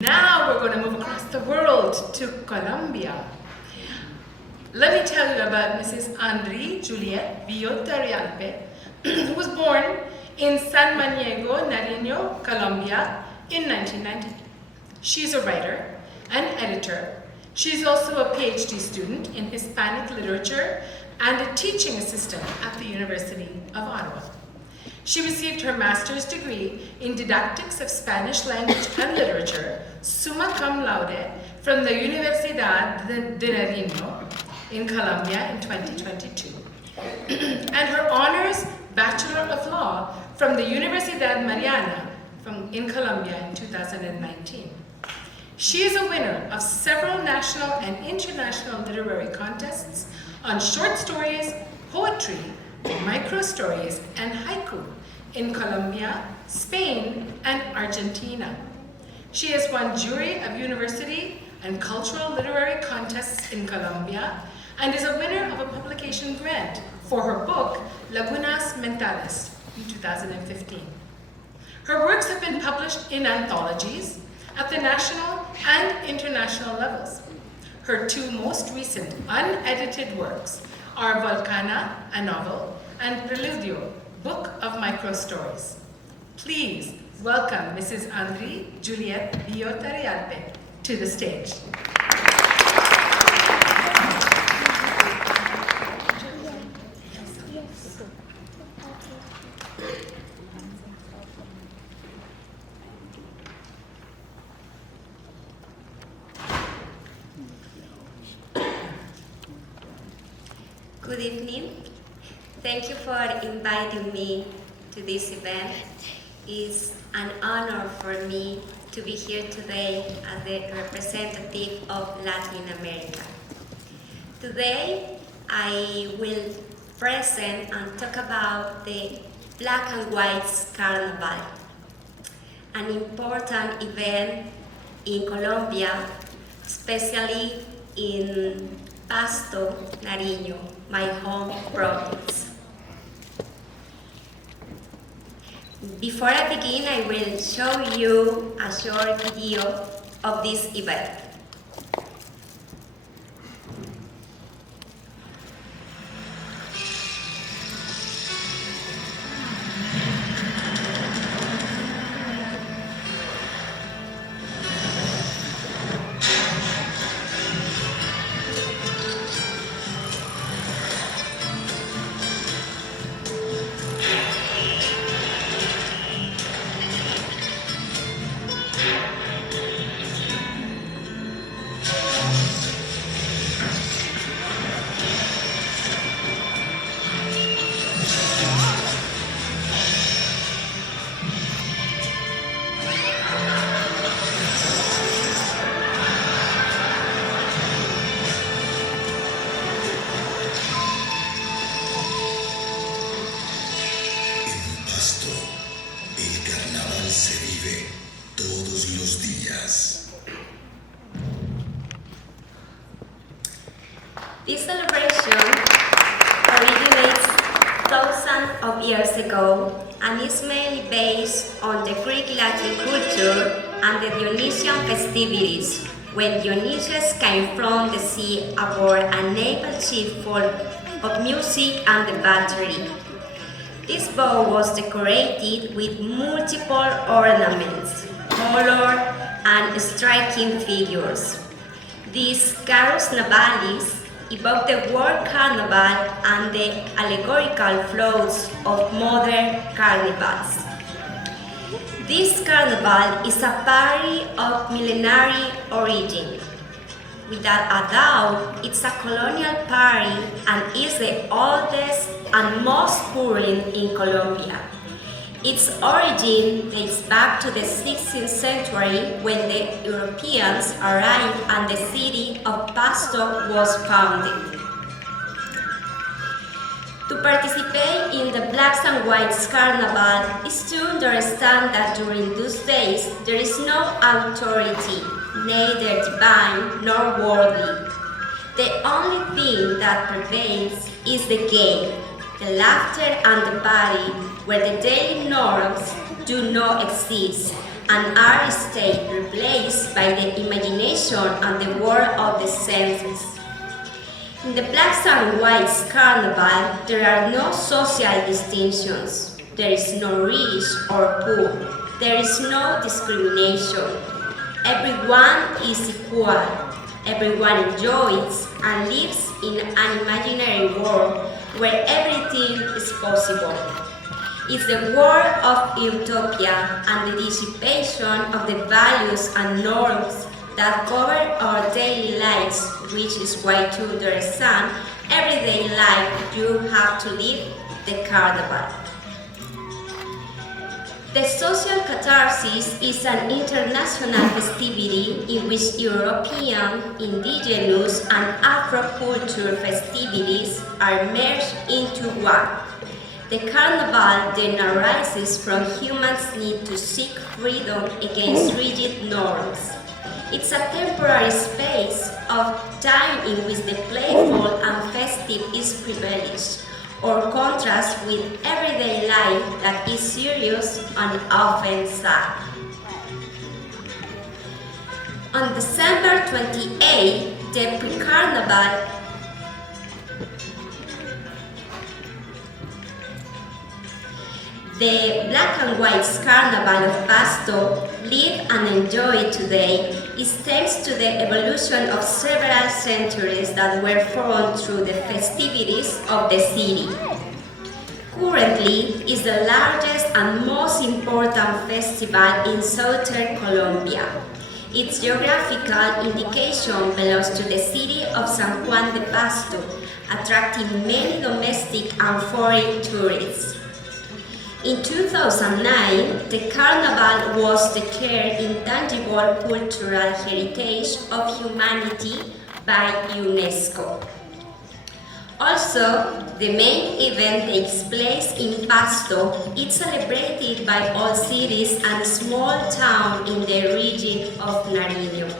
Now we're going to move across the world to Colombia. Let me tell you about Mrs. ANDREE JULIETH VILLOTA REALPE, who was born in Samaniego, Nariño, Colombia in 1990. She's a writer and editor. She's also a PhD student in Hispanic Literature and a teaching assistant at the University of Ottawa. She received her master's degree in Didactics of Spanish Language and Literature, Summa Cum Laude, from the Universidad de Nariño in Colombia in 2022, and her Honours Bachelor of Law from the Universidad Mariana in Colombia in 2019. She is a winner of several national and international literary contests on short stories, poetry, micro-stories, and haiku in Colombia, Spain, and Argentina. She has won jury of university and cultural literary contests in Colombia and is a winner of a publication grant for her book, Lagunas in 2015. Her works have been published in anthologies at the national and international levels. Her two most recent unedited works are Volcana, a novel, and Preludio, book of micro-stories. Please welcome Mrs. ANDREE JULIETH VILLOTA REALPE to the stage. Good evening. Thank you for inviting me to this event. It's an honor for me to be here today as the representative of Latin America. Today, I will present and talk about the Black and White Carnival, an important event in Colombia, especially in Pasto, Nariño, my home province. Before I begin, I will show you a short video of this event. This celebration originates thousands of years ago and is mainly based on the Greek Latin culture and the Dionysian festivities, when Dionysius came from the sea aboard a naval ship full of music and the battery. This boat was decorated with multiple ornaments, color, and striking figures. These carros navales evoke the world carnival and the allegorical floats of modern carnivals. This carnival is a party of millenary origin. Without a doubt, it's a colonial party and is the oldest and most current in Colombia. Its origin dates back to the 16th century when the Europeans arrived and the city of Pasto was founded. To participate in the Blacks and Whites Carnival is to understand that during those days there is no authority, neither divine nor worldly. The only thing that prevails is the game, the laughter and the party, where the daily norms do not exist and are instead replaced by the imagination and the world of the senses. In the blacks and whites carnival, there are no social distinctions. There is no rich or poor. There is no discrimination. Everyone is equal. Everyone enjoys and lives in an imaginary world where everything is possible. It's the world of utopia and the dissipation of the values and norms that cover our daily lives, which is why to understand everyday life you have to live the carnival. The social catharsis is an international festivity in which European, indigenous, and Afro-culture festivities are merged into one. The carnival then arises from humans' need to seek freedom against rigid norms. It's a temporary space of time in which the playful and festive is privileged, or contrast with everyday life that is serious and often sad. On December 28, the pre-carnival The black and white carnival of Pasto, live and enjoy today, is thanks to the evolution of several centuries that were formed through the festivities of the city. Currently, it is the largest and most important festival in southern Colombia. Its geographical indication belongs to the city of San Juan de Pasto, attracting many domestic and foreign tourists. In 2009, the carnival was declared intangible cultural heritage of humanity by UNESCO. Also, the main event takes place in Pasto. It's celebrated by all cities and small towns in the region of Nariño.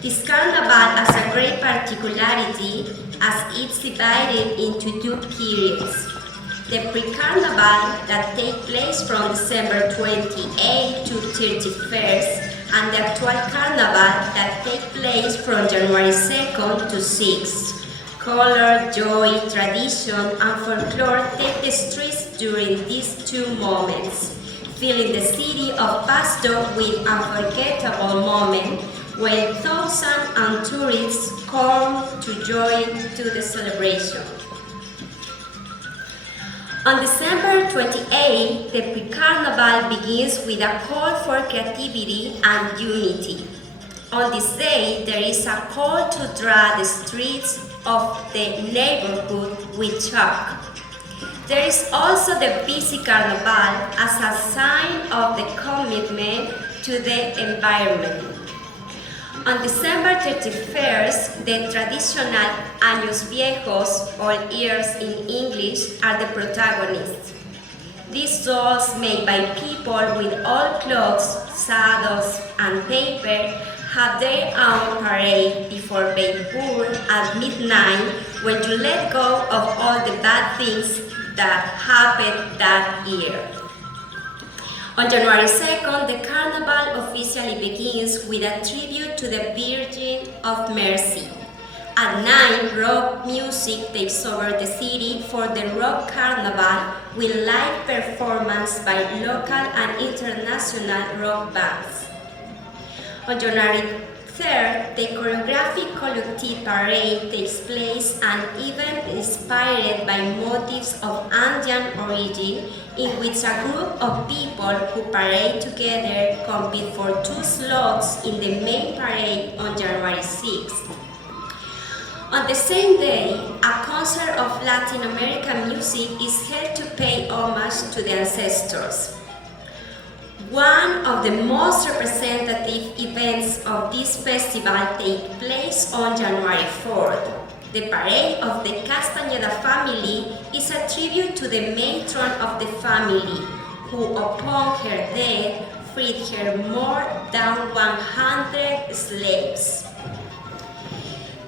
This carnival has a great particularity as it's divided into two periods. The pre-carnival that takes place from December 28 to 31st, and the actual carnival that takes place from January 2nd to 6th. Color, joy, tradition, and folklore take the streets during these two moments, filling the city of Pasto with unforgettable moments when thousands of tourists come to join to the celebration. On December 28, the pre-carnival begins with a call for creativity and unity. On this day, there is a call to draw the streets of the neighborhood with chalk. There is also the busy carnival as a sign of the commitment to the environment. On December 31st, the traditional Años Viejos, or years in English, are the protagonists. These dolls made by people with old clothes, saddles, and paper have their own parade before Beipur at midnight when you let go of all the bad things that happened that year. On January 2nd, the carnival officially begins with a tribute to the Virgin of Mercy. At 9, rock music takes over the city for the rock carnival with live performance by local and international rock bands. On January 3rd, the choreographic collective parade takes place, an event inspired by motifs of Andean origin, in which a group of people who parade together compete for 2 slots in the main parade on January 6th. On the same day, a concert of Latin American music is held to pay homage to the ancestors. One of the most representative events of this festival takes place on January 4th. The parade of the Castañeda family is a tribute to the matron of the family, who upon her death freed her more than 100 slaves.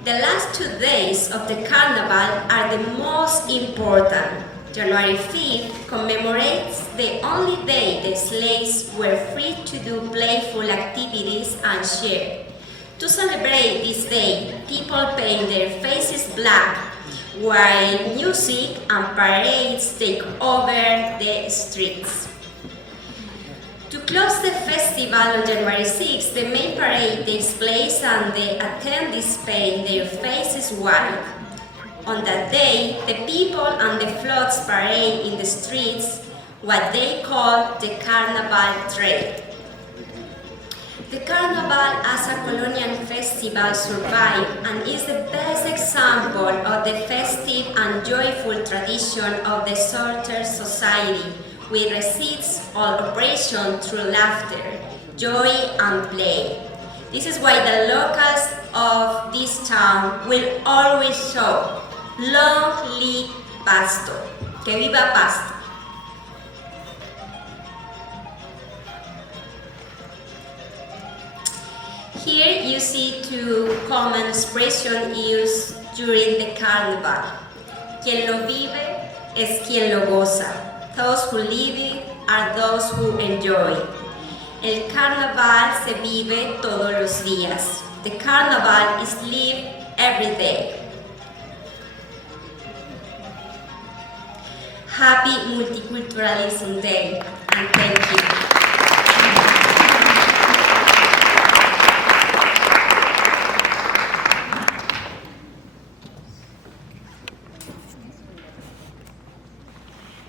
The last 2 days of the carnival are the most important. January 5th commemorates the only day the slaves were free to do playful activities and share. To celebrate this day, people paint their faces black, while music and parades take over the streets. To close the festival on January 6, the main parade takes place and the attendees paint their faces white. On that day, the people and the floats parade in the streets, what they call the Carnival trade. The Carnival as a colonial festival survived and is the best example of the festive and joyful tradition of the Southern society, which resists all oppression through laughter, joy, and play. This is why the locals of this town will always shout, "Long live Pasto!" Que viva Pasto! Here you see two common expressions used during the carnival. Quien lo vive es quien lo goza. Those who live it are those who enjoy. El carnaval se vive todos los días. The carnival is lived every day. Happy Multiculturalism Day, and thank you.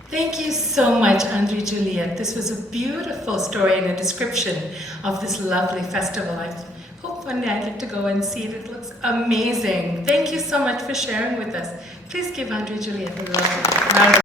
Thank you so much, ANDREE Julieth. This was a beautiful story and a description of this lovely festival. I hope one day I get to go and see it. It looks amazing. Thank you so much for sharing with us. Please give ANDREE Julieth a round of applause.